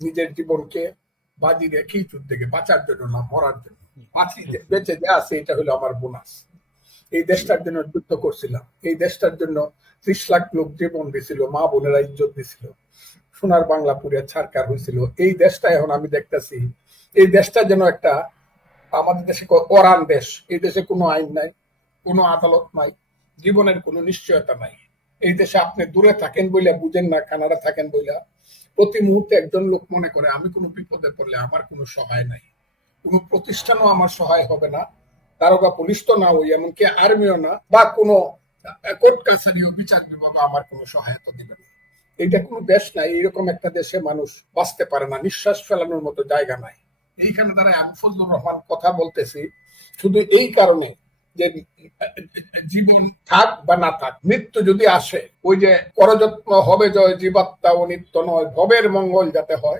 নিজের জীবনকে বাজি রেখেই যুদ্ধ থেকে বাঁচার জন্য না মরার জন্য। বাঁচি বেঁচে যা আছে এটা হলো আমার বোনাস। এই দেশটার জন্য যুদ্ধ করছিলাম, এই দেশটার জন্য 30 লাখ লোক জীবন দিছিল, মা বোনেরা ইজ্জত দিছিল, সোনার বাংলা পুরে ছাড়কার হয়েছিল। এই দেশটা এখন আমি দেখতেছি এই দেশটা যেন একটা আমাদের দেশে অরান দেশ। এই দেশে কোনো আইন নাই, কোনো আদালত নাই, জীবনের কোনো নিশ্চয়তা নাই। এই দেশে আপনি দূরে থাকেন বইলা বুঝেন না, কানাডা থাকেন বইলা প্রতি মুহূর্তে একজন লোক মনে করে আমি কোনো বিপদে পড়লে আমার কোনো সহায় নাই, কোনো প্রতিষ্ঠানও আমার সহায় হবে না, দারোগা পুলিশ তো না, ওই এমনকি আর্মিও না, বা কোনো কোর্ট কাছারি বিচার বিভাগ আমার কোনো সহায়তা দিবে না। এইটা কোনো দেশ নাই। এইরকম একটা দেশে মানুষ বাঁচতে পারে না, নিঃশ্বাস ফেলানোর মতো জায়গা নাই। এইখানে দ্বারা আমি ফজলুর রহমান কথা বলতেছি শুধু এই কারণে যে জীবন থাক বা না থাক, মৃত্যু যদি আসে, ওই যে করযত্ন হবে জয় জীবাত্মা ও নিত্য নয়, ভবের মঙ্গল যাতে হয়,